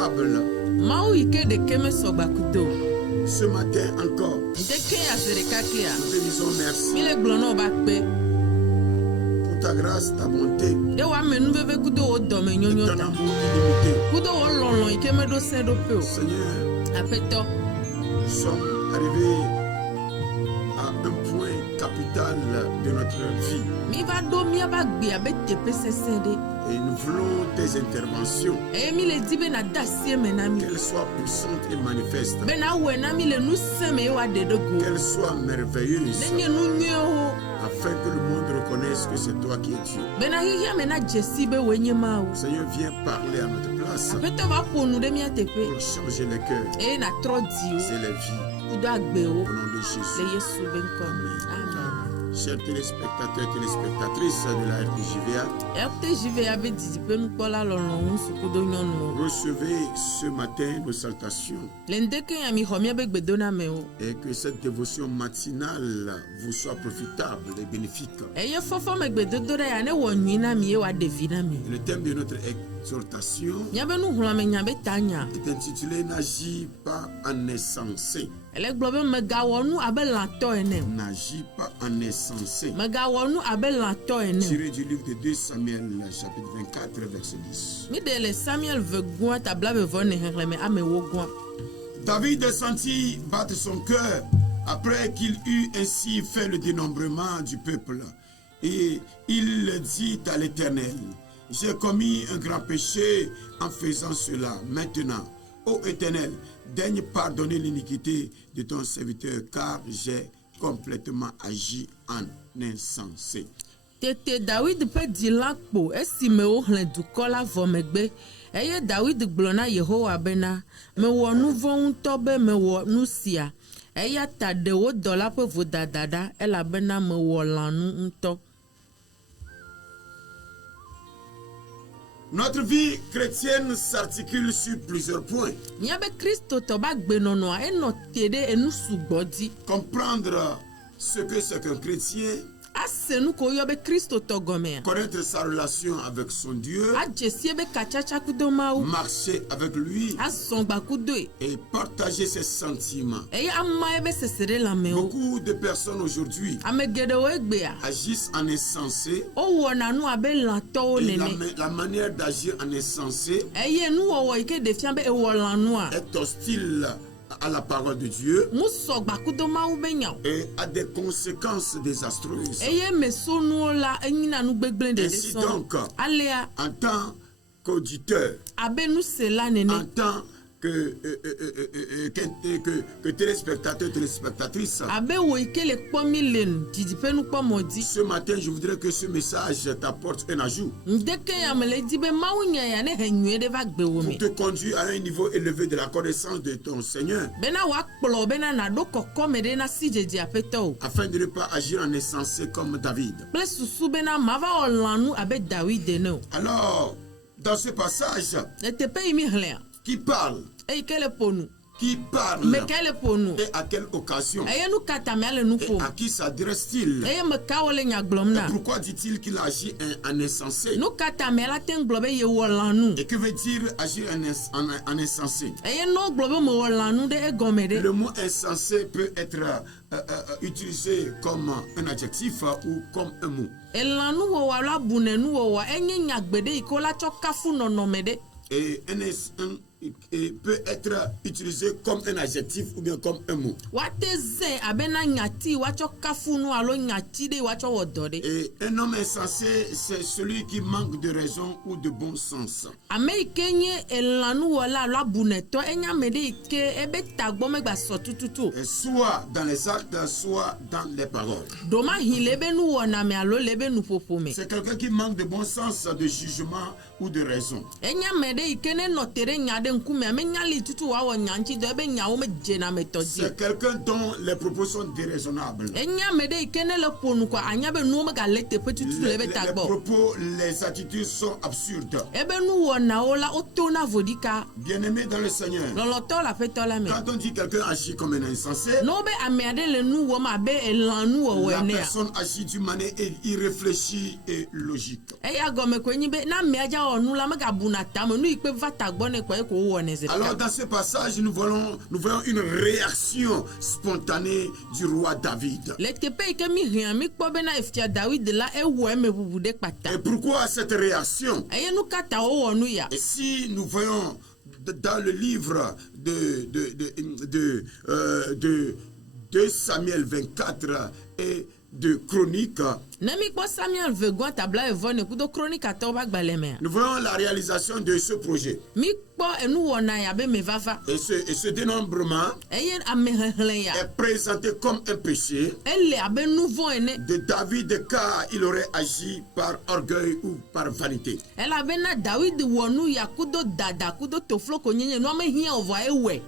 incommensurable. Ce matin encore, nous te disons merci pour ta grâce, ta bonté, et ton amour illimité. Seigneur, nous sommes arrivés à un point capital de notre vie. Et nous voulons tes interventions, qu'elles soient puissantes et manifestes, qu'elles soient merveilleuses, afin que le monde reconnaisse que c'est toi qui es Dieu. Seigneur, viens parler à notre place pour changer les cœurs et les vies. Au nom de Jésus. Amen. Chers téléspectateurs, téléspectatrices de la RTJVA, recevez ce matin nos salutations et que cette dévotion matinale vous soit profitable et bénéfique. Le thème de notre exhortation est intitulé N'agis pas en insensé. N'agis pas en insensé. Tiré du livre de 2 Samuel, chapitre 24, verset 10. David sentit battre son cœur après qu'il eut ainsi fait le dénombrement du peuple. Et il dit à l'Éternel: j'ai commis un grand péché en faisant cela. Maintenant, ô Éternel, daigne pardonner l'iniquité de ton serviteur, car j'ai complètement agi en insensé. Tete David peut dire lakpo esime o hlen dukola vomegbe eye David gblona Yehowa bena me wo nuvo ŋutɔ be me wɔ nu sia eya ta de wo dɔla ƒe vodadada elabena me wɔ lanu ŋutɔ. Notre vie chrétienne s'articule sur plusieurs points. Comprendre ce que c'est qu'un chrétien, connaître sa relation avec son Dieu, marcher avec lui et partager ses sentiments. Beaucoup de personnes aujourd'hui agissent en insensé et la manière d'agir en insensé est hostile à la parole de Dieu et a des conséquences désastreuses. Ainsi donc, en tant qu'auditeur, en tant que téléspectateurs, téléspectatrices, ce matin, je voudrais que ce message t'apporte un ajout pour te conduire à un niveau élevé de la connaissance de ton Seigneur, afin de ne pas agir en insensé comme David. Alors, dans ce passage, qui parle? Qui parle? Mais quelle pour nous? Et à quelle occasion? Et à qui s'adresse-t-il? Et pourquoi dit-il qu'il agit en insensé? Et que veut dire agir en insensé? Le mot insensé peut être utilisé comme un adjectif ou comme un mot. Et peut être utilisé comme un adjectif ou bien comme un mot. Et un homme insensé, c'est celui qui manque de raison ou de bon sens. Et soit dans les actes, soit dans les paroles. C'est quelqu'un qui manque de bon sens, de jugement ou de raison. C'est quelqu'un dont les propos sont déraisonnables. Les propos, les attitudes sont absurdes. Bien-aimé dans le Seigneur, quand on dit quelqu'un agit comme un insensé, la personne agit d'une manière irréfléchie et logique. Alors dans ce passage, nous voyons une réaction spontanée du roi David. Et pourquoi cette réaction? Et si nous voyons dans le livre de Samuel 24 et de Chroniques, nous voyons la réalisation de ce projet. Et ce dénombrement est présenté comme un péché de David, car il aurait agi par orgueil ou par vanité.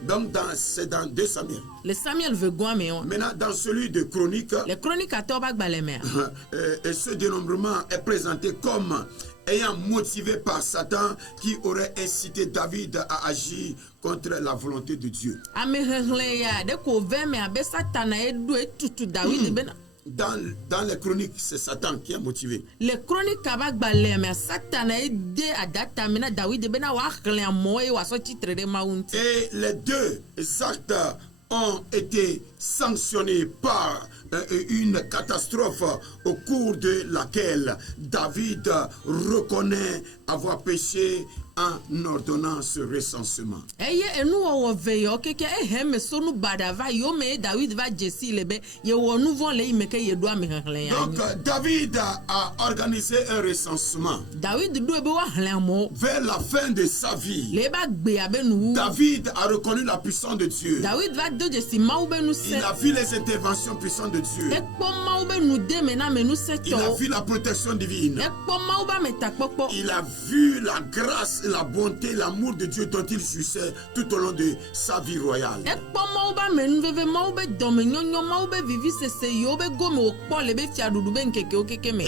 Donc c'est dans 2 Samuel. Maintenant dans celui de Chroniques, et ce dénombrement est présenté comme ayant motivé par Satan qui aurait incité David à agir contre la volonté de Dieu. Dans les chroniques, c'est Satan qui est motivé. Et les 2 actes ont été sanctionnés par une catastrophe au cours de laquelle David reconnaît avoir péché en ordonnant ce recensement. Donc David a organisé un recensement. Vers la fin de sa vie, David a reconnu la puissance de Dieu. Il a vu les interventions puissantes de Dieu. Il a vu la protection divine. Il a vu la grâce, la bonté, l'amour de Dieu dont il jouissait tout au long de sa vie royale. Et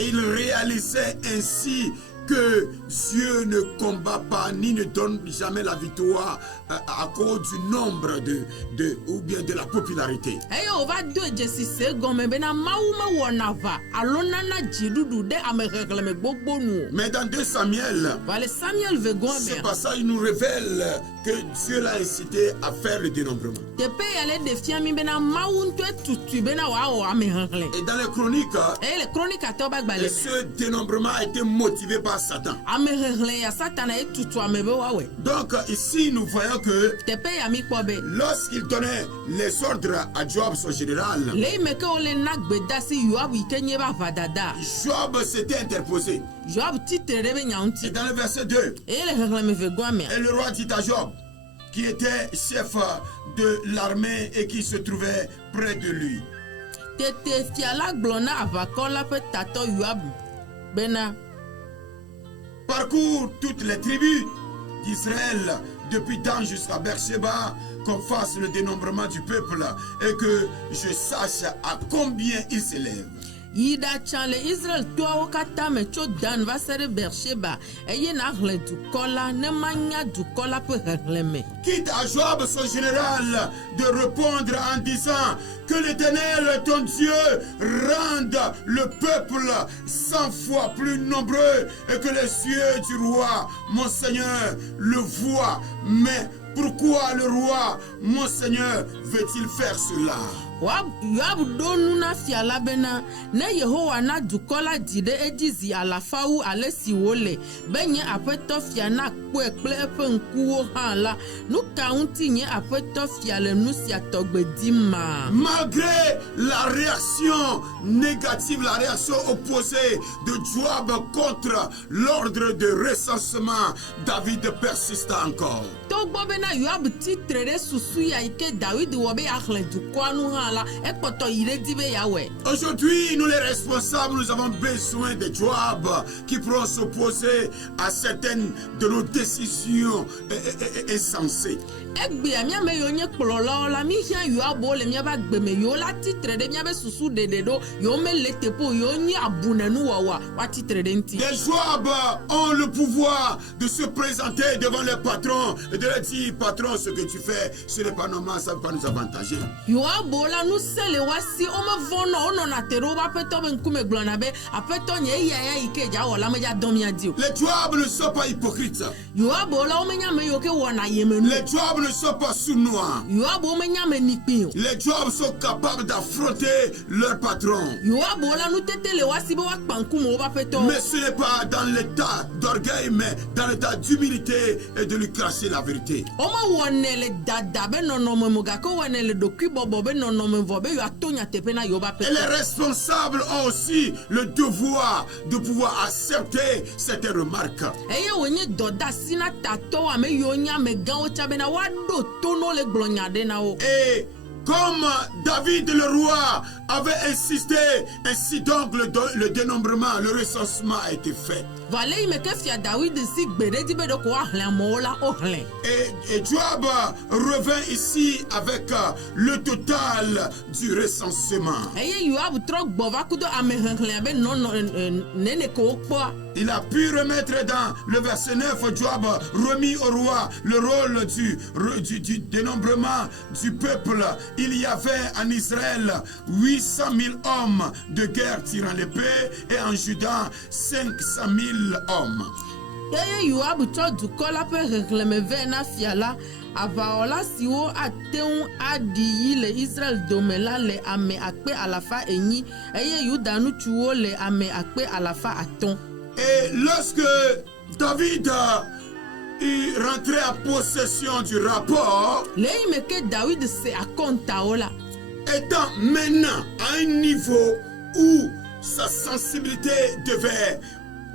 il réalisait ainsi que Dieu ne combat pas ni ne donne jamais la victoire à cause du nombre ou bien de la popularité. Mais dans 2 Samuel, ce passage nous révèle que Dieu l'a incité à faire le dénombrement. Et dans les chroniques, ce dénombrement a été motivé par Satan. Donc ici nous voyons que lorsqu'il donnait les ordres à Joab, son général, Joab s'était interposé. Et dans le verset 2, et le roi dit à Joab, qui était chef de l'armée et qui se trouvait près de lui: parcours toutes les tribus d'Israël, depuis Dan jusqu'à Beersheba, qu'on fasse le dénombrement du peuple et que je sache à combien il s'élève. Quitte à Joab, son général, de répondre en disant que l'Éternel, ton Dieu, rende le peuple 100 fois plus nombreux et que les yeux du roi, mon Seigneur, le voient. Mais pourquoi le roi, mon Seigneur, veut-il faire cela? Yoab donuna fiala bena ne Yehowa na dukola dide edizi alafawu alesi wole benye apeto fiana kwe kple epe nkuwo hala nuka unti nye apeto fiale nusia togbedima. Malgré la réaction négative, la réaction opposée de Joab contre l'ordre de recensement, David persista encore. Togbo bena Yoab titrere susu ya ike David wobe akhle dukwanu hala. Aujourd'hui, nous les responsables, nous avons besoin de Joab qui pourront s'opposer à certaines de nos décisions insensées. Les Joab ont le pouvoir de se présenter devant les patrons et de leur dire: patron, ce que tu fais, ce n'est pas normal, ça ne va pas nous avantager. la nous sele wasi o me vono ono na tero ba peto ben kume glona be apeto nye ya ike ja wala me ja domia dio. Les Joab ne sont pas hypocrites. Yoab la o me nya me yo ke wona yemenu. Les Joab ne sont pas sournois. Yoab o me nya me nikpin. Les Joab sont capables d'affronter leur patron. Yoab la nous tete le wasi be wa kpanku mo ba peto. Mais ce n'est pas dans l'état d'orgueil, mais dans l'état d'humilité et de lui cracher la vérité. O me wone le dada be nono me moga ko wone le doku bobo be nono me vo be yo atonya tepe na yo ba peto. Et les responsables ont aussi le devoir de pouvoir accepter cette remarque. Eye wonye doda sina tato wa me yo nya me gan o chabe na wa do tono le glonya de na o. Et comme David le roi avait insisté, ainsi donc le dénombrement, le recensement a été fait. Valé me ke fia David si gbede di be do ko ahlen mo la ohlen. Et Joab revint ici avec le total du recensement. Eye Yoab tro gbo va kudo amehlen be no nene ko po. Il a pu remettre dans le verset 9, Joab remis au roi le rôle du dénombrement du peuple. Il y avait en Israël 800 000 hommes de guerre tirant l'épée et en Juda 500 000 hommes. Eye Yoab tro du kola pe rekleme ve na fiala avaola siwo ateun adiyi le Israel domela le ame akpe alafa enyi eye Yuda nu tuwo le ame akpe alafa aton. Et lorsque David est rentré en possession du rapport, David se akonta ola. Étant maintenant à un niveau où sa sensibilité devait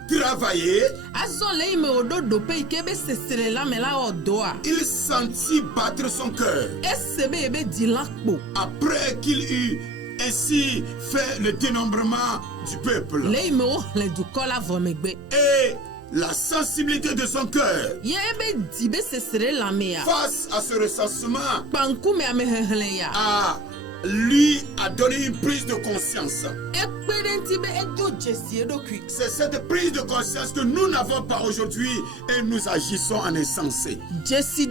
travailler, il sentit battre son cœur. Après qu'il eut ainsi fait le dénombrement du peuple. Et la sensibilité de son cœur face à ce recensement lui a donné une prise de conscience. C'est cette prise de conscience que nous n'avons pas aujourd'hui et nous agissons en insensé. Et si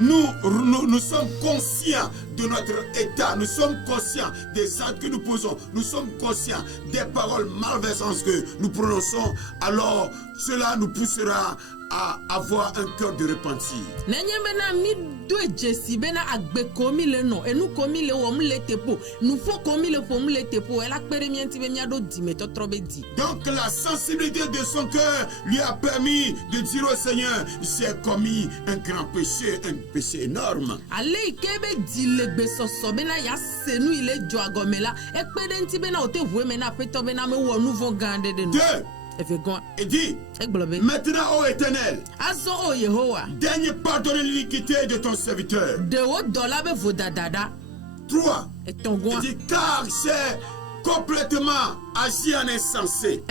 nous sommes conscients de notre état, nous sommes conscients des actes que nous posons, nous sommes conscients des paroles malfaisantes que nous prononçons, alors cela nous poussera à avoir un cœur de repentir. Donc la sensibilité de son cœur lui a permis de dire au Seigneur, j'ai commis un grand péché, un péché énorme. Et dit, maintenant, ô Éternel, daigne pardonner l'iniquité de ton serviteur. 3. Il dit, car j'ai complètement agi en insensé.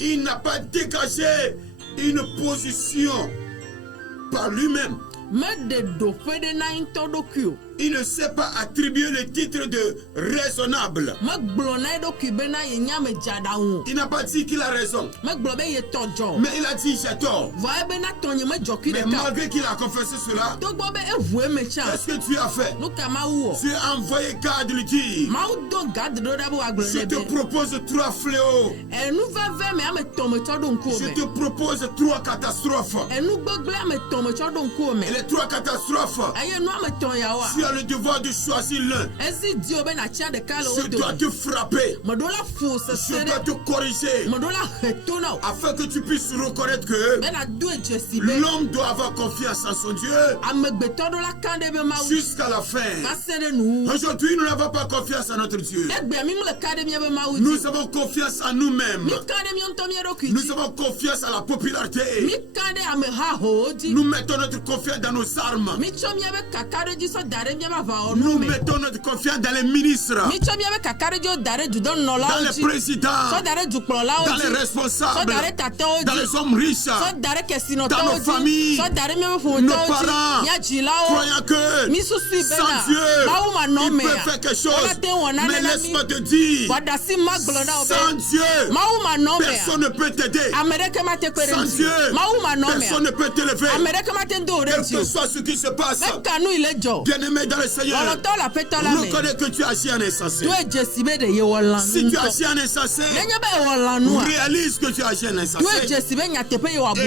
Il n'a pas dégagé une position par lui-même. Il ne sait pas attribuer le titre de raisonnable. Il n'a pas dit qu'il a raison. Mais il a dit j'ai tort. Mais malgré qu'il a confessé cela, qu'est-ce que tu as fait? Tu as envoyé Gad lui dire, je te propose 3 fléaux. Je te propose 3 catastrophes. Et les 3 catastrophes, tu as le devoir de choisir l'un. Je dois te frapper. Je dois te corriger. Afin que tu puisses reconnaître que l'homme doit avoir confiance en son Dieu jusqu'à la fin. Aujourd'hui, nous n'avons pas confiance en notre Dieu. Nous avons confiance en nous-mêmes. Nous avons confiance à la popularité. Nous mettons notre confiance dans nos armes. Nous mettons notre confiance dans les ministres, dans les présidents, dans les responsables, dans les hommes riches, dans nos familles, nos parents, croyant que sans Dieu, il peut faire quelque chose. Mais laisse-moi te dire, sans Dieu, personne ne peut t'aider. Sans Dieu, personne ne peut t'élever. Quel que soit ce qui se passe, bien-aimé dans le Seigneur, reconnais que tu agis en insensé. Si tu agis en insensé, réalise que tu agis en insensé et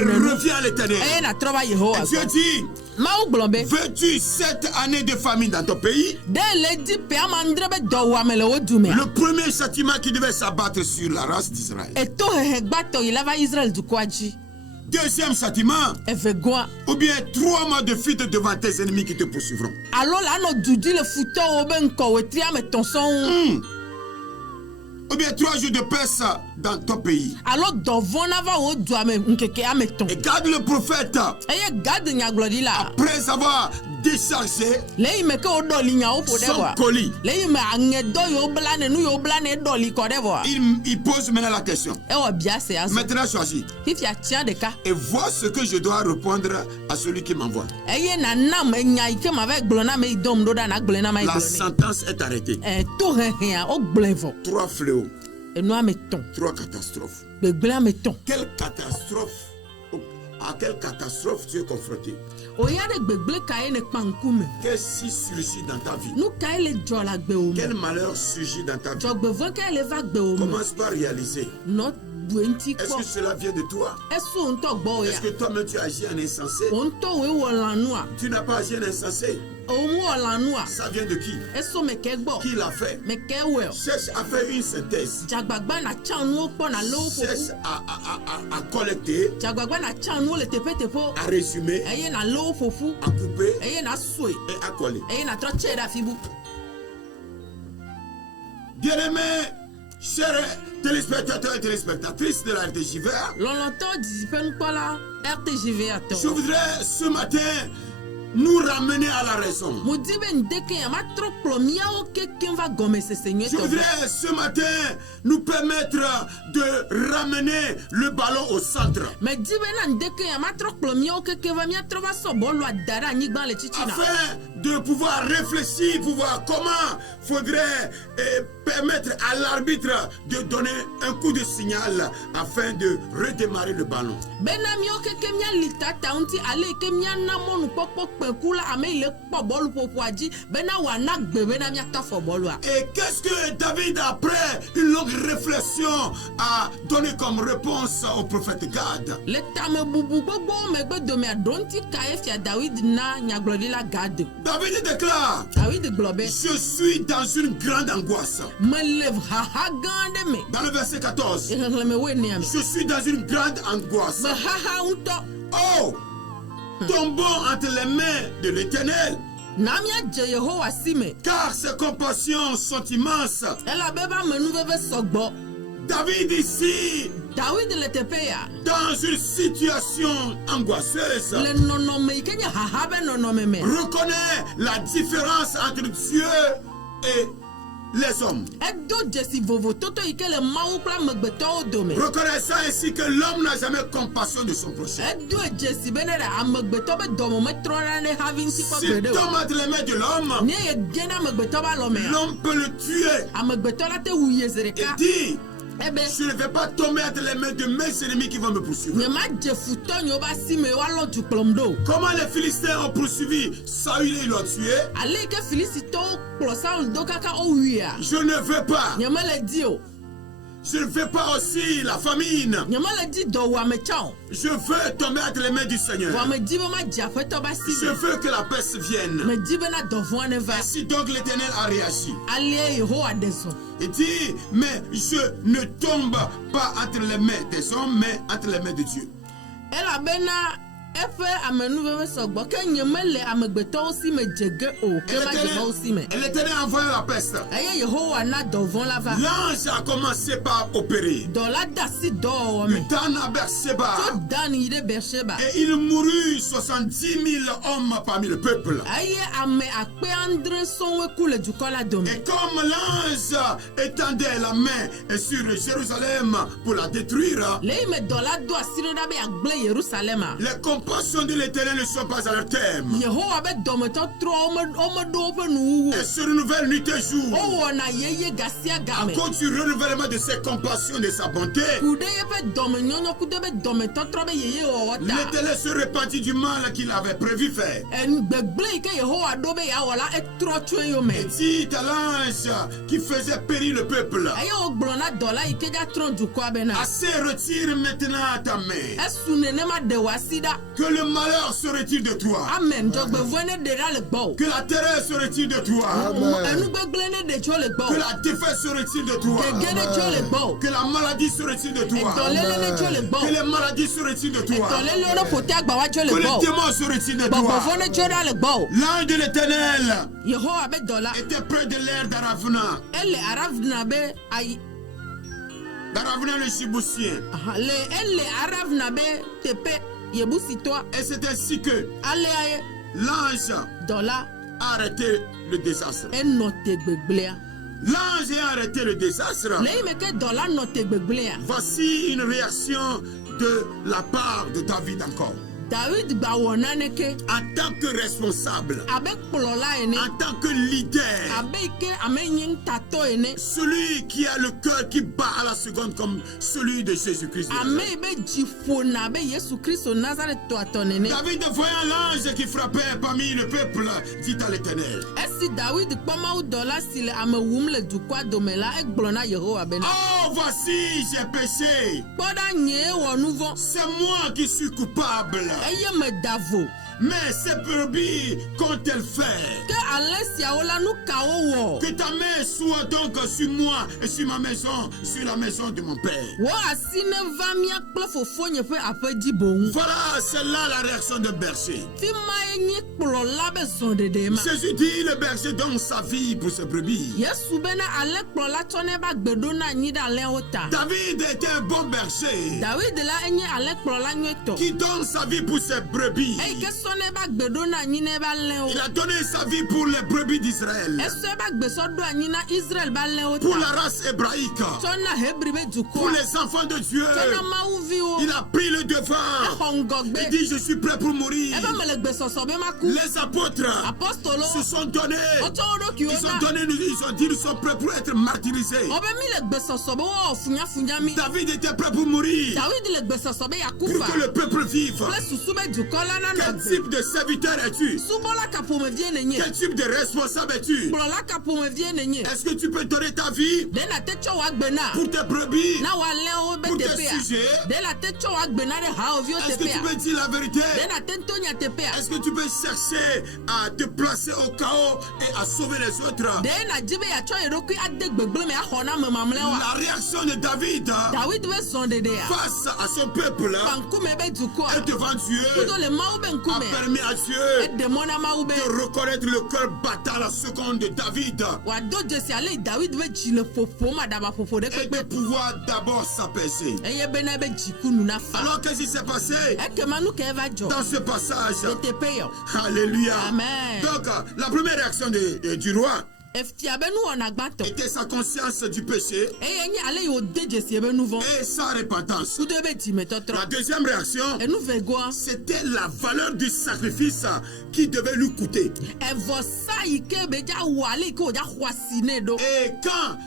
reviens à l'Éternel. Et Dieu dit, veux-tu 7 années de famine dans ton pays? Le premier châtiment qui devait s'abattre sur la race d'Israël. Deuxième châtiment, ou bien 3 mois de fuite devant tes ennemis qui te poursuivront. Ou bien 3 jours de paix dans ton pays. Et garde le prophète. Après avoir déchargé son colis, il pose maintenant la question. Maintenant choisis. Et vois ce que je dois répondre à celui qui m'envoie. La sentence est arrêtée. 3 fléaux. 3 catastrophes. Quelle catastrophe? À quelle catastrophe tu es confronté? Qu'est-ce qui surgit dans ta vie? Quel malheur surgit dans ta vie? Commence par réaliser. Est-ce que cela vient de toi? Est-ce que toi-même tu agis en insensé? Tu n'as pas agi en insensé. Ça vient de qui? Qui l'a fait? Cherche à faire une synthèse. Cherche à collecter, à résumer, à couper et à coller. Bien-aimés, chers téléspectateurs et téléspectatrices de la RTJVA, je voudrais ce matin nous ramener à la raison. Je voudrais ce matin nous permettre de ramener le ballon au centre. Afin de pouvoir réfléchir, pouvoir comment faudrait permettre à l'arbitre de donner un coup de signal afin de redémarrer le ballon. Et qu'est-ce que David, après une longue réflexion, a donné comme réponse au prophète Gad? David déclare, je suis dans une grande angoisse. Dans le verset 14, je suis dans une grande angoisse. Oh, tombons entre les mains de l'Éternel, car ses compassions sont immenses. David ici, dans une situation angoisseuse, reconnaît la différence entre Dieu et les hommes. Reconnaissant ainsi que l'homme n'a jamais compassion de son prochain. S'il tombe entre les mains de l'homme, l'homme peut le tuer. Et dit, je ne vais pas tomber entre les mains de mes ennemis qui vont me poursuivre. Comment les Philistins ont poursuivi Saül et ils l'ont tué? Je ne veux pas. Je ne veux pas aussi la famine. Je veux tomber entre les mains du Seigneur. Je veux que la peste vienne. Ainsi donc l'Éternel a réagi. Il dit, mais je ne tombe pas entre les mains des hommes, mais entre les mains de Dieu. Et l'Éternel a envoyé la peste. L'ange a commencé par opérer. Dans Beersheba. Et il mourut 70 000 hommes parmi le peuple. Et comme l'ange étendait la main sur Jérusalem pour la détruire, les compagnons compassions de l'Éternel ne sont pas à leur terme. yehowa be dɔmetɔ trɔ ɔmeɖo woƒe nuwuwo Elles se renouvellent nuit et jour. owɔna yeye gasia À game cause du renouvellement de ses compassions, de sa bonté, ku ɖe yeƒe dɔmenyɔnyɔ ku ɖe be dɔmetɔtrɔ be yeye wɔwɔ ta l'Éternel se repentit du mal qu'il avait prévu faire. gbegblẽ yi ke yehowa ɖo be yeawɔ la etrɔ tso eyome Et dit à l'ange qui faisait périr le peuple, eye wogblɔ na dɔla yi ke dza trɔ dukɔa bena assez retire maintenant ta main. esu nenema ɖe wò asi ɖa Que le malheur se retire de toi. amen dzɔgbevɔe ne ɖe ɖa le gbɔwò Que la terreur se retire de toi. enugbegblẽ ne ɖe tso le Que gbɔwò la défaite se retire de toi. gege ne tso le gbɔwò Que la maladie se retire de toi. edɔlele ne tso le Que gbɔwò les maladies se retirent de toi. edɔlele ne ƒote agbawa tso le Que les gbɔwò démons se retirent de toi. gbɔgbɔvɔ ne tso ɖa le gbɔwò L'ange de l'Éternel yehowa be dɔla était près de l'air d'Aravna. ele aravna be ayi D'Aravna le Chibousien. ele aravna be teƒe yebusitɔa Et c'est ainsi que alea ye l'ange dɔla a arrêté le désastre. enɔ tegbegblẽa L'ange a arrêté le désastre. le yi me ke dɔla nɔ tegbegblẽa Voici une réaction de la part de David encore. david gba wɔ naneke En tant que responsable, abe kplɔla ene en tant que leader, abe yi ke ame nye ŋutatɔ ene celui qui a le cœur qui bat à la seconde comme celui de Jésus-Christ. de ame Nazareth. yi be dzi ƒona be yesu kristo nazaretɔ atɔ nene David, voyant l'ange qui frappait parmi le peuple, dit à l'Éternel, esi david kpɔ mawu dɔla si le ame wum le dukɔa dome la egblɔ na yehowa bena oh, voici, j'ai péché. kpɔ ɖa nyee wɔ nu vɔ C'est moi qui suis coupable. eye meda vo Mais ces brebis qu'ont-elles fait? ke ale siawo la nu kawo wɔ Que ta main soit donc sur moi et sur ma maison, sur la maison de mon père. wɔ asi ne va mía kple fofonye ƒe aƒe dzi boŋ Voilà, c'est là la réaction de berger. fi ma ye nye kplɔla be zɔɖeɖe ma Jésus dit, le berger donne sa vie pour ses brebis. yesu bena ale kplɔla tsɔ ne ba gbe ɖo na anyi ɖe alẽwo ta David était un bon berger david la enye ale kplɔla nyuitɔ qui donne sa vie pour ses brebis. eyi ke sɔ ne ba gbe ɖo na anyi ne ba alẽwo Il a donné sa vie pour les brebis d'Israël, esɔ ba gbesɔ ɖo anyi na israel ba alẽwo pour la ta race hébraïque, tsɔ na hebri be pour dukɔa les enfants de Dieu. tsɔ na mawuviwo Il a pris le devant. exɔ ŋgɔgbe Il dit, je suis prêt pour mourir. ebe mele gbesɔsɔ be ma ku Les apôtres apostolo se sont donnés. wotsɔ wo ɖokuiwo Ils ont na donné, ils ont dit, nous sommes prêts pour être martyrisés. wobe mi le gbesɔsɔ be wɔwɔ funyafunya mi David était prêt pour mourir, david le gbesɔsɔ be pour yakufa que le peuple vive. kple susu be dukɔ la Quel nanɔ gbe type de serviteur es-tu? subɔla ka ƒomevie nenye Quel type de responsable es-tu? kplɔla ka ƒomevie nenye Est-ce que tu peux donner ta vie ɖe na te tsɔ wò agbe na pour tes brebis, na woalẽwo be pour tes teƒea sujets? ɖe na te tsɔ wò agbe na ɖe hawòviwo Est-ce que tu teƒea peux dire la vérité? ɖe na te ŋutɔ nya teƒea Est-ce que tu peux chercher à te placer au chaos et à sauver les autres? ɖe na dzi be yatsɔ ye ɖokui ade gbegblẽ me axɔ na ame mamlɛwoa La réaction de David david be zɔɖeɖea face à son peuple kpa ŋkume be et dukɔa devant Dieu kudo le mawu be a ŋkume permis à Dieu eɖe mɔ na mawu be de reconnaître le cœur battant à la seconde de David wòado dzesi ale yi david be dzi le ƒoƒom aɖabaƒoƒo ɖe et de kpekpe pouvoir d'abord s'apaiser. eye bena ebe dziku nu na fa Alors qu'est-ce qui s'est passé ekema nu ke eva dzɔ dans ce passage? le teƒe yɔ Alléluia. Amen. Donc, la première réaction du roi efia be nuwɔna gbãtɔ était sa conscience du péché eye nye ale yi wòde dzesi ebe nu vɔ et sa repentance. kudo ebe dzimetɔtrɔ La deuxième réaction, enu vegoa c'était la valeur du sacrifice qui devait lui coûter. evɔsa yi ke be dza wɔ ale yi ke wòdza xɔ asi nɛ ɖo Et quand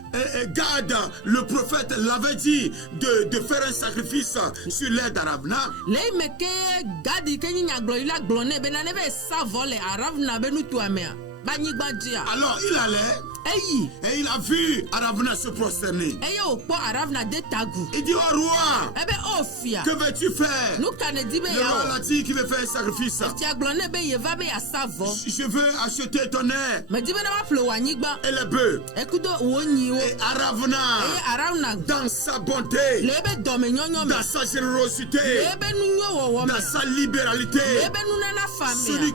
Gad, le prophète, l'avait dit de faire un sacrifice sur l'air d'Aravna, le yi me ke gadi ke nye nyagblɔyila gblɔ nɛ bena ne be sa vɔ le aravna be nutua mea ba anyigba dzia alors il allait eyi et il a vu Aravna se prosterner. eye wòkpɔ aravna de tagu Il dit au roi, ebe o fia que veux-tu faire? nu ka ne di be Le roi yawɔ l'a dit qu'il veut faire un sacrifice. fia gblɔ nɛ be yeva be yasa vɔ Je veux acheter ton air medi be ne va ƒle wò anyigba et les bœufs. ekudo wò nyiwo Et Aravna, eye aravna dans sa bonté, le ebe dɔmenyɔnyɔ me dans sa le générosité, ebe nunyɔ wɔwɔ me dans sa libéralité, le ebe nunana fa celui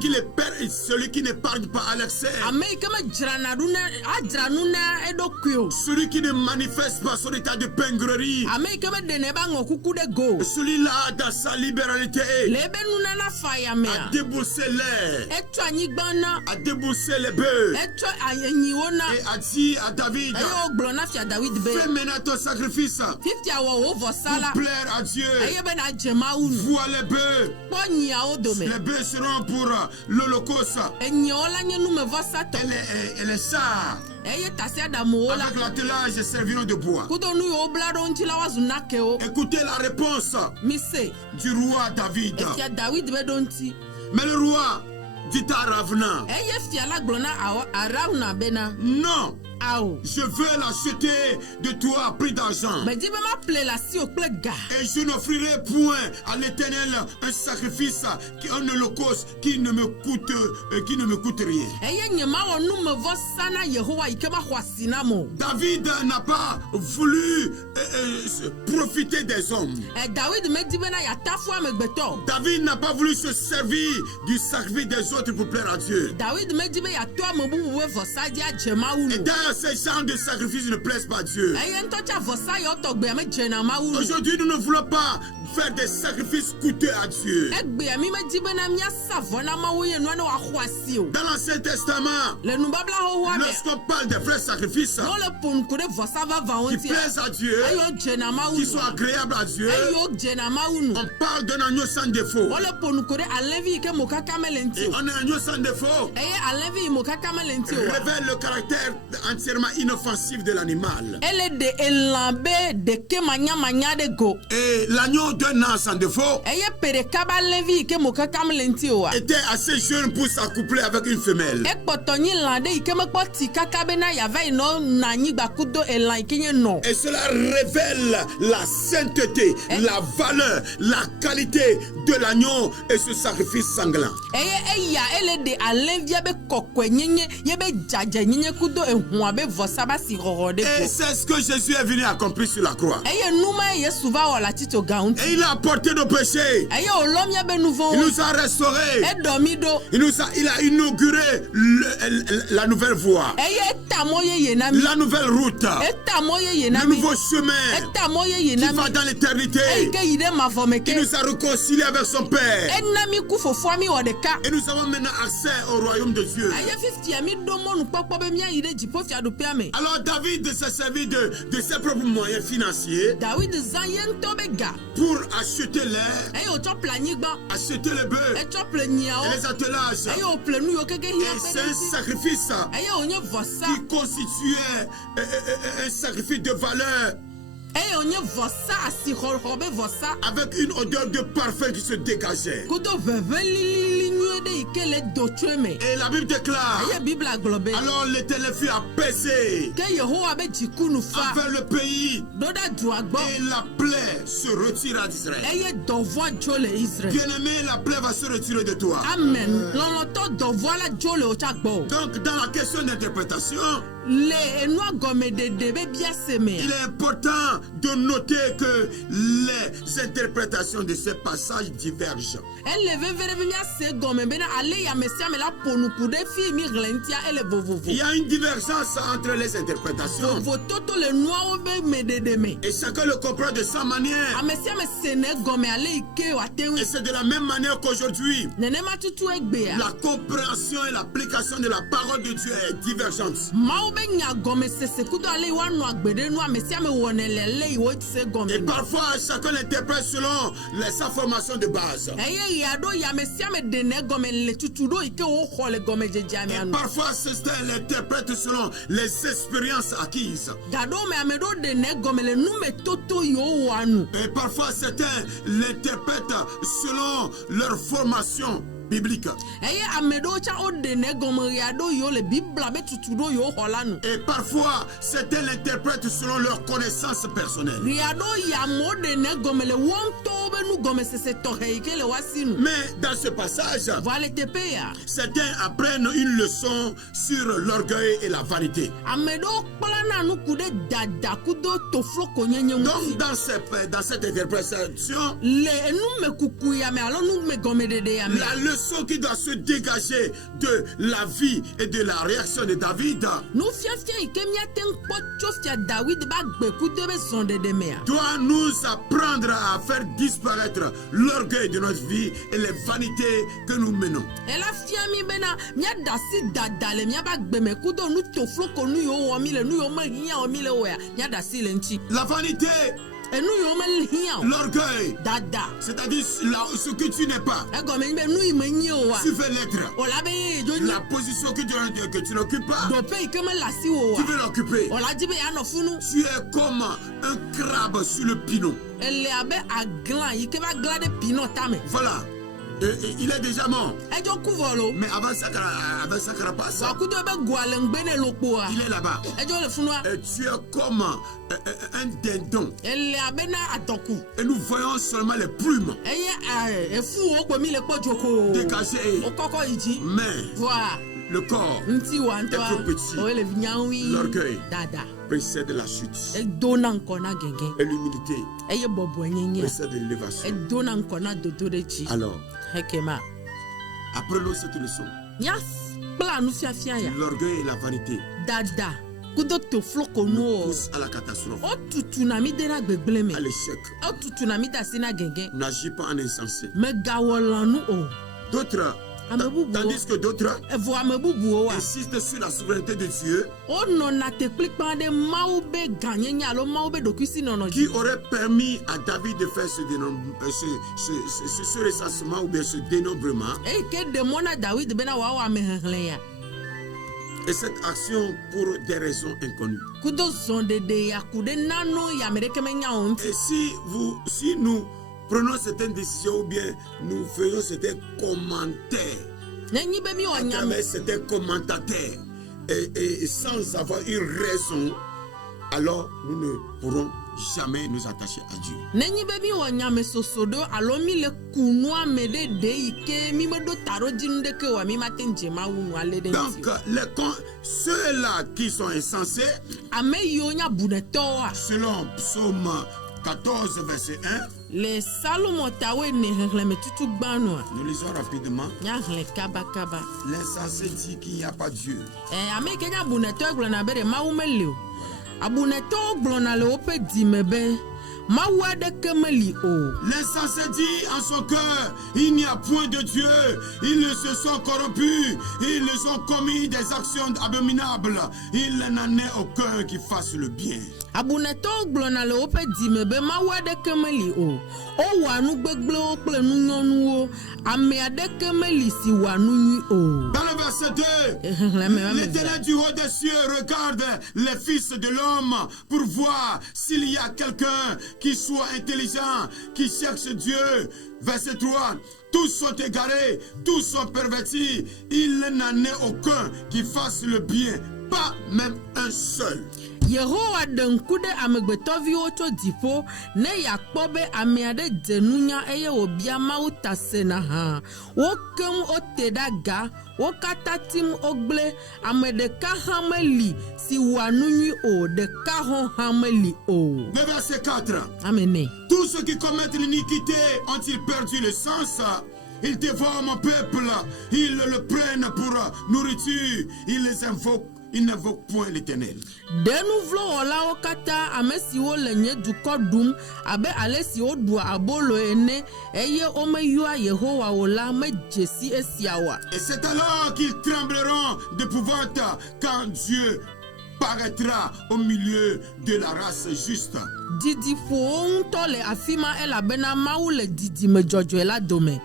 mea qui n'épargne pas à l'excès, ame yi ke me dzrana ɖu ne medzra nu na eɖokui o. Celui qui ne manifeste pas son état de pingrerie. Ame yi ke be ɖe ne ba ŋɔ kuku ɖe go. Celui-là, dans sa libéralité, Le ebe nunana fa ya mea. a déboursé l'air, Etsɔ anyigba na. a déboursé les bœufs Etsɔ enyiwo na. et a dit à David, Eye wogblɔ na fia David be. fais maintenant ton sacrifice Fifia wɔ wo vɔsa la. pour plaire à Dieu. Eye be na dze Mawu nu. Vois les bœufs. Kpɔ nyiawo dome. Les bœufs seront pour l'holocauste. Enyiawo la nye numevɔsa tɔ. Et les chars Eye tasiaɖamuwo la. avec l'attelage serviront de bois. Kudo nu yiwo bla ɖo ŋuti la woazu nakewo. Écoutez la réponse Mise. du roi David. Efia David be ɖo ŋuti. Mais le roi dit à Ravna, Eye fia la gblɔ na Arauna bena. non, Awo. je veux l'acheter de toi à prix d'argent. Medi be ma ple la si o kple ga. Et je n'offrirai point à l'Éternel un sacrifice, un holocauste qui ne me coûte rien. Eye nye ma wɔ numevɔsa na Yehowa yi ke ma xɔ asi na mo. David n'a pas voulu profiter des hommes. David medi bena yatafu amegbetɔ. David n'a pas voulu se servir du sacrifice des autres pour plaire à Dieu. David medi be yato ame bubu be vɔsa di adze Mawu Et nu. d'ailleurs, ces genres de sacrifices ne plaisent pas à Dieu. Eye ŋutɔ tsa vɔsa yɔ tɔgbea me dze na Mawu nu. Aujourd'hui, nous ne voulons pas faire des sacrifices coûteux à Dieu. Egbea mi medi bena miasa vɔ na Mawu ye nua ne woaxɔ asi o. Dans l'Ancien Testament, Le nubabla xoxoa me. lorsqu'on parle des vrais sacrifices No le ponuku ɖe vɔsa vavawo qui ŋuti. plaisent à Dieu, Eye dze na Mawu qui nu. sont agréables à Dieu, Eye dze na Mawu nu. on parle d'un agneau sans défaut. Wole ponuku ɖe alẽvi yi ke mo kaka mele ŋuti Et o. on est un agneau sans défaut. Eye alẽvi yi mo kaka mele ŋuti o. Révèle le caractère entièrement inoffensif de l'animal. Ele de elã be ɖeke manyamanya ɖe go. Et l'agneau d'un an sans défaut Eye pe ɖeka be alẽvi yi ke mo kaka mele ŋuti o. était assez jeune pour s'accoupler avec une femelle. Ekpɔtɔ nyi lã ɖe yi ke mekpɔ ti kaka bena yava yi nɔ na anyigba kudo elã yi ke nye nɔ. Et cela révèle la sainteté, la valeur, la qualité de l'agneau et ce sacrifice sanglant. Eye eya ele de alẽvia be kɔkɔe nyenye ye be dzadze nyenye kudo ehua be vɔsa ba si xɔxɔ ɖe Et go. c'est ce que Jésus est venu accomplir sur la croix. Eye numa ye Yesu va wɔ le atitsoga ŋuti. Et il a apporté nos péchés. Eye wòlɔ míabe nu Il vɔwo. nous a restaurés. Eɖɔ mi ɖo. Il a inauguré la nouvelle voie, Eye eta mɔ yeye na mi. la nouvelle route, Eta mɔ yeye na le mi. nouveau chemin Eta mɔ yeye qui na va mi. dans l'éternité. Eyi ke yi ɖe mavɔ me Il ke. nous a réconciliés avec son Père. Ena mi ku fofoa mi wɔ ɖeka. Et nous avons maintenant accès au royaume de Dieu. Eye fifia mi ɖo mɔnukpɔkpɔ be míayi ɖe dziƒofiaɖuƒea me. Alors David s'est servi de ses propres moyens financiers David zã ye ŋutɔ be ga. pour acheter l'air, Eye wòtsɔ ple anyigba. acheter les bœufs Etsɔ ple nyiawo. et les attelages. Eye wòple nu yiwo keke Et hiã c'est ƒe un ɖe ŋuti. sacrifice Eye wònye vɔsa. qui constituait un sacrifice de valeur Eye wònye vɔsa asixɔxɔ be vɔsa. avec une odeur de parfum qui se dégageait. Kudo ʋeʋẽ lilili nyuie ɖe yi ke le dotsoe me. Et la Bible déclare, Eye Biblia gblɔ be. alors l'Éternel fut apaisé Ke Yehowa be dziku nu fa. envers le pays Ɖo ɖe dua gbɔ. et la plaie se retira d'Israël. Eye dɔvɔa dzo le Israel. Bien-aimé, la plaie va se retirer de toi. Amen. Lɔlɔtɔ dɔvɔa la dzo le wòtsa gbɔ o. Donc, dans la question d'interprétation, Le enua gɔmeɖeɖe be bia se mea. il est important de noter que les interprétations de ces passages divergent. Ele veve ɖe be míase gɔme bena ale yame sia me la ƒonuku ɖe fi mi ɣle ŋutia ele Il vovovo. y a une divergence entre les interprétations Vovototo le nuawo be meɖeɖe me. et chacun le comprend de sa manière. Ame sia me se ne gɔme ale yi ke wòate ŋu. Et c'est de la même manière qu'aujourd'hui, Nenema tutu egbea. la compréhension et l'application de la parole de Dieu est divergente. Mawu be nya gɔmesese kudo ale yi woanɔ agbe ɖe nu ame sia me wɔnɛ le le yi wose Et gɔme me. parfois, chacun l'interprète selon sa formation de base. Eye ɣea ɖo yame sia me ɖe ne gɔme le tutu ɖo yi ke woxɔ le gɔmedzedzea mea Et nu. parfois, certains l'interprètent selon les expériences acquises. Gaɖo me ame ɖo ɖe ne gɔme le numetoto yi wowɔa nu. Et parfois, certains l'interprètent selon leur formation biblique. Eye ame ɖewo tsa woɖe ne gɔme ɣea ɖo yiwo le bibla be tutu ɖo yiwo xɔ la nu. Et parfois, certains l'interprètent selon leur connaissance personnelle. Ɣea ɖo yi amewo ɖe ne gɔme le wo ŋutɔwo be nu gɔmesese tɔxɛ yi ke le woasi nu. Mais dans ce passage, Vɔ le teƒe ya. certains apprennent une leçon sur l'orgueil et la vanité. Ame ɖewo kplana nuku ɖe dada kudo tofloko nyenye Donc, ŋuti. dans cette interprétation, Le enumekuku ya me alo numegɔmeɖeɖe ya me. la le son qui doit se dégager de la vie et de la réaction de David doit nous apprendre à faire disparaître l'orgueil de notre vie et les vanités que nous menons. La vanité, l'orgueil, c'est-à-dire ce que tu n'es pas, tu veux l'être. La position que tu n'occupes pas, tu veux l'occuper. Tu es comme un crabe sur le pinon. Voilà. Il est déjà mort. Mais avant sa carapace, il est là-bas. Et tu es comme un dindon. Et nous voyons seulement les plumes dégagées. Mais le corps est trop petit. L'orgueil précède la chute. Et l'humilité précède l'élévation. Alors, apprenons cette leçon. L'orgueil et la vanité nous poussent à la catastrophe, à l'échec. N'agis pas en insensé. D'autres, tandis que d'autres insistent sur la souveraineté de Dieu qui aurait permis à David de faire ce recensement ou bien ce dénombrement. Et cette action pour des raisons inconnues. Et si nous prenons certaines décisions ou bien nous faisons certains commentaires à travers certains commentateurs et sans avoir une raison, alors nous ne pourrons jamais nous attacher à Dieu. Donc, ceux-là qui sont insensés, selon Psaume 14, verset 1, nous lisons rapidement. L'insensé dit qu'il n'y a pas Dieu. L'insensé dit en son cœur, il n'y a point de Dieu. Ils se sont corrompus, ils ont commis des actions abominables. Il n'en est aucun qui fasse le bien. Dans le verset 2, l'Éternel du haut des cieux regarde les fils de l'homme pour voir s'il y a quelqu'un qui soit intelligent, qui cherche Dieu. Verset 3, tous sont égarés, tous sont pervertis, il n'en est aucun qui fasse le bien, pas même un seul. Yehowa denkude amegbetovio tso dipo ne yakpɔ be ame aɖe dze nunya eye wòbia Mawu tasena hã. Wokem ote ɖe aga, wo katã tim ogble, ame ɖeka hã meli si wɔa nu nyui o, ɖeka hã meli o. Verset 4. Amen. Tous ceux qui commettent l'iniquité ont-ils perdu le sens? Ils dévorent mon peuple, ils le prennent pour nourriture, ils les invoquent. Il n'invoque point l'Éternel. Et c'est alors qu'ils trembleront d'épouvante quand Dieu paraîtra au milieu de la race juste.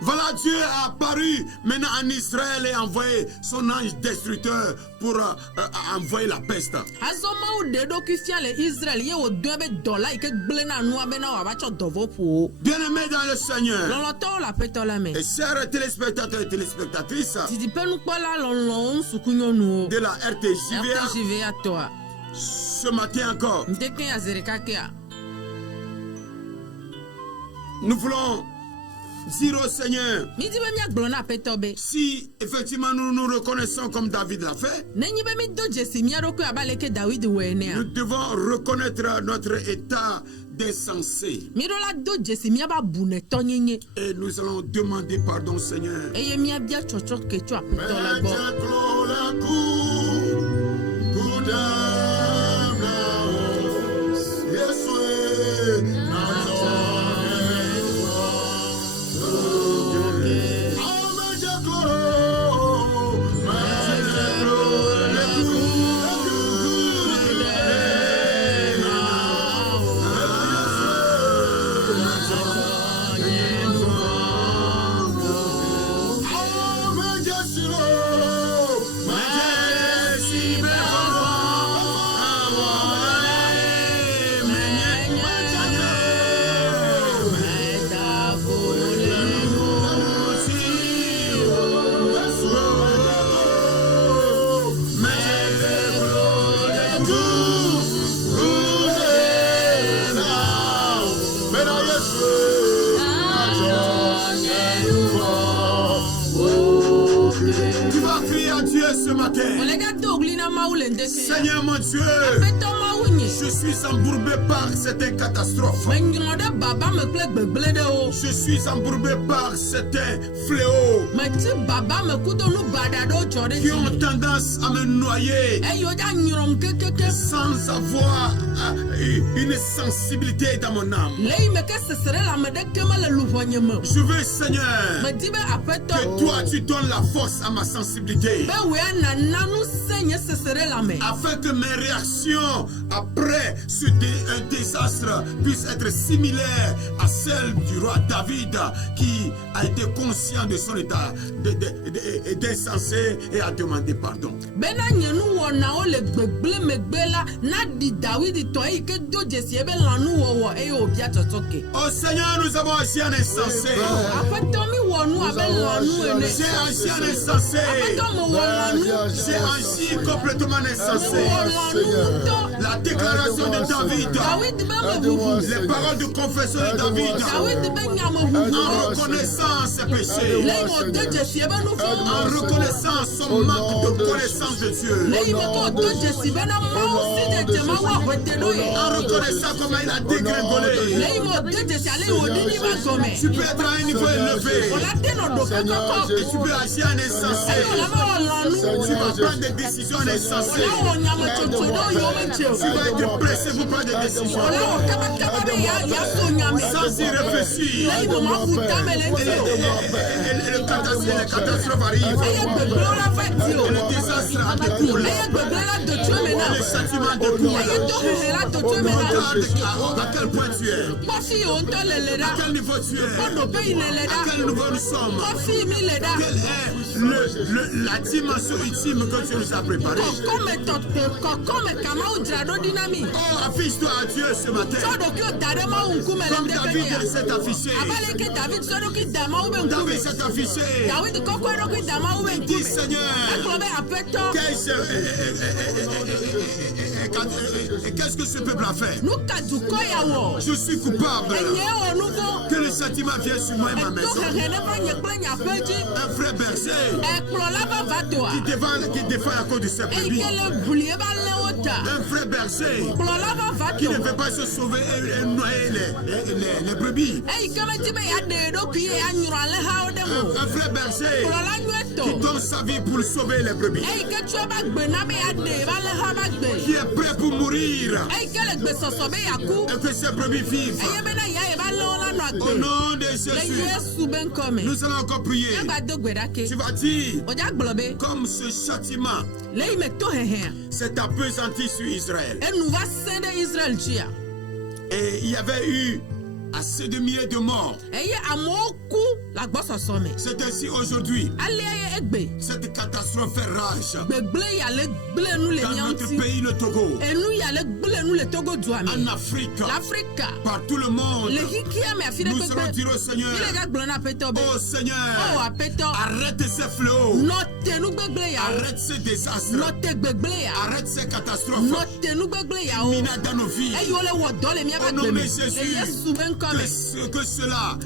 Voilà, Dieu a apparu maintenant en Israël et envoyé son ange destructeur pour envoyer la peste. Bien-aimés dans le Seigneur, et chers téléspectateurs et téléspectatrices de la RTJVA, ce matin encore, nous voulons dire au Seigneur, si effectivement nous nous reconnaissons comme David l'a fait, nous devons reconnaître notre état d'insensés. mirola do jesi miaba bunetɔ nyenye. Et nous allons demander pardon, Seigneur. eye miabia tsɔtsɔ ketso apetɔ la gbɔ. Seigneur mon Dieu, je suis embourbé par cette catastrophe. Je suis embourbé par certains fléaux qui ont tendance à me noyer sans avoir une sensibilité dans mon âme. Je veux, Seigneur, que toi tu donnes la force à ma sensibilité, afin que mes réactions après un désastre puissent être similaires à celles du roi David, qui a été conscient de son état d'insensé et a demandé pardon. Oh Seigneur, nous avons agi en insensé. J'ai agi en insensé. J'ai agi complètement insensé. La déclaration de David, les paroles de confession de David, en reconnaissant ses péchés, en reconnaissant son manque de connaissance de Dieu, en reconnaissant comment il a dégringolé. Tu peux être à un niveau élevé et tu peux agir en insensé. Tu vas prendre des décisions en insensé. Tu vas être pressé pour prendre des décisions sans y réfléchir. Et les catastrophes arrivent. Et le désastre découle. Et le châtiment découle. Regarde à quel point tu es. À quel niveau tu es. À quel niveau nous sommes. Quelle est la dimension ultime que tu nous as préparée. Oh, affiche-toi à Dieu ce matin. Comme David s'est affiché. David s'est affiché. Dis Seigneur, qu'est-ce que ce peuple a fait? Je suis coupable. Que le châtiment vienne sur moi et ma maison. Un frère berger qui défend à cause de ses brebis. Un frère berger qui ne veut pas se sauver et noyer les brebis. Un frère berger qui donne sa vie pour sauver les brebis. Qui est prêt pour mourir et que ces brebis vivent. Au nom de Jésus, nous allons encore prier. Tu vas dire, comme ce châtiment s'est appesanti sur Israël. Et il y avait eu assez de milliers de morts. C'est ainsi aujourd'hui. Cette catastrophe fait rage dans notre pays, le Togo, en Afrique, par tout le monde. Nous allons dire au Seigneur, oh Seigneur, arrête ces fléaux, arrête ces désastres, arrête ces catastrophes dans nos vies. Au nom de Jésus, que cela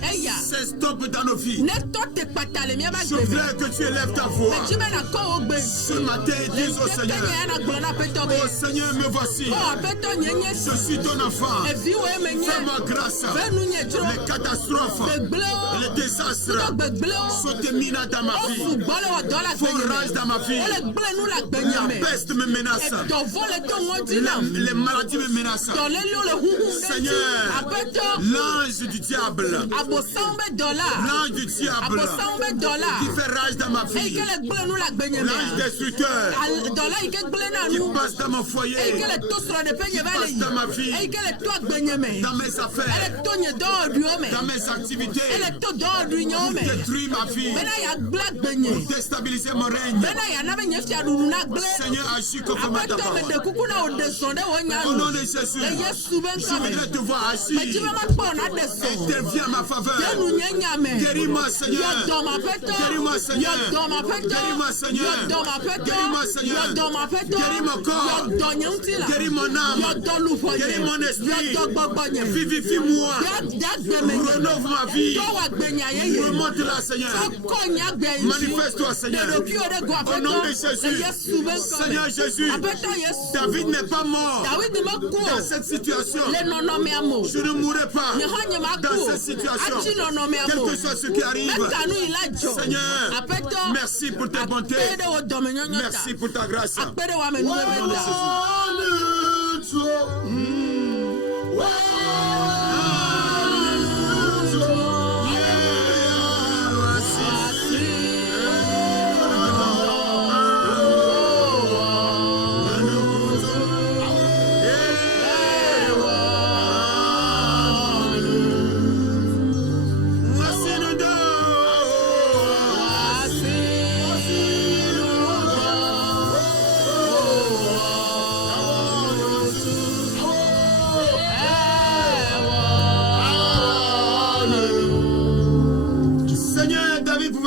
s'estoppe dans nos vies. ne tɔ te kpata le miaba Je veux que tu élèves ta voix. Edzi be nakɔ wo gbe. Ce matin, dis au Seigneur. Oh Seigneur, me voici. Je suis ton enfant. Fais-moi grâce. Les catastrophes, les désastres sont terminés dans ma vie. Forage dans ma vie. La peste me menace. Les maladies me menacent. Seigneur, l'ange du diable. L'ange du diable qui fait rage dans ma vie. L'ange destructeur qui passe dans mon foyer, qui passe dans ma vie, dans mes affaires, dans mes activités, pour détruire ma vie, pour déstabiliser mon règne. Seigneur, agis conformément à ta parole. Au nom de Jésus, je voudrais te voir agir. Interviens à ma faveur. Guéris-moi, Seigneur. Guéris-moi, Seigneur. Guéris-moi, Seigneur. Guéris-moi, Seigneur. Guéris mon corps. Guéris mon âme. Guéris mon esprit. Vivifie-moi. Renouve ma vie. Remonte-la, Seigneur. Manifeste-toi, Seigneur. Au nom de Jésus. Seigneur Jésus. David n'est pas mort dans cette situation. Je ne mourrai pas dans cette situation. Quel que soit ce qui arrive. Seigneur, merci pour ta bonté. Merci pour ta grâce.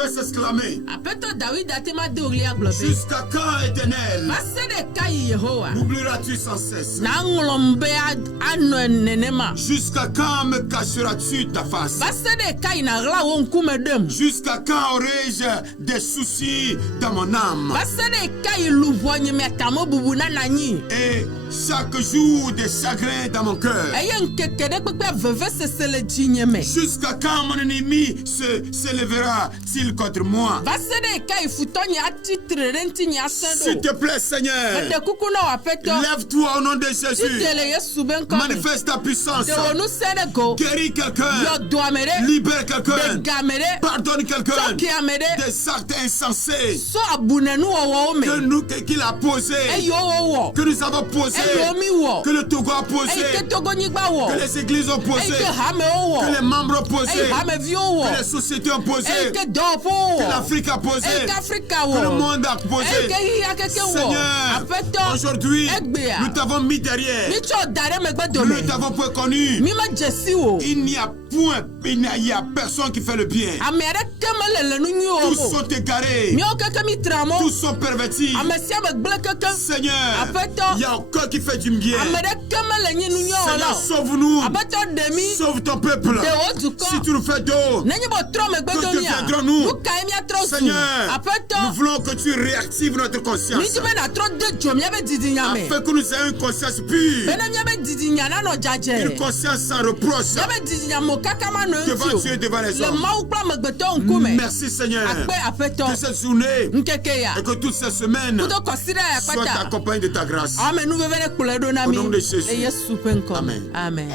S'exclamer. Jusqu'à quand, Éternel, m'oublieras-tu sans cesse? Jusqu'à quand me cacheras-tu ta face? Jusqu'à quand aurai-je des soucis dans mon âme? Et chaque jour des chagrins dans mon cœur. Jusqu'à quand mon ennemi se lèvera-t-il contre moi? S'il te plaît, Seigneur, lève-toi au nom de Jésus. Manifeste ta puissance. Guéris quelqu'un. Libère quelqu'un. Pardonne quelqu'un des actes insensés qu'il a posés, que nous avons posés, que le Togo a posé, que les églises ont posé, que les membres ont posé, que les sociétés ont posé, que l'Afrique a posé, que le monde a posé. Seigneur, aujourd'hui, nous t'avons mis derrière. Nous t'avons point connu. Il n'y a point, il n'y a personne qui fait le bien. Tous sont égarés. Tous sont pervertis. Seigneur, il n'y a aucun qui fait du bien. Seigneur, sauve-nous. Sauve ton peuple. Si tu nous fais d'eau, que deviendrons-nous? Seigneur, nous voulons que tu réactives notre conscience, afin que nous ayons une conscience pure, une conscience sans reproche devant Dieu et devant les hommes. Merci Seigneur, que cette journée et que toutes ces semaines soient accompagnées de ta grâce. Au nom de Jésus. Amen. Amen.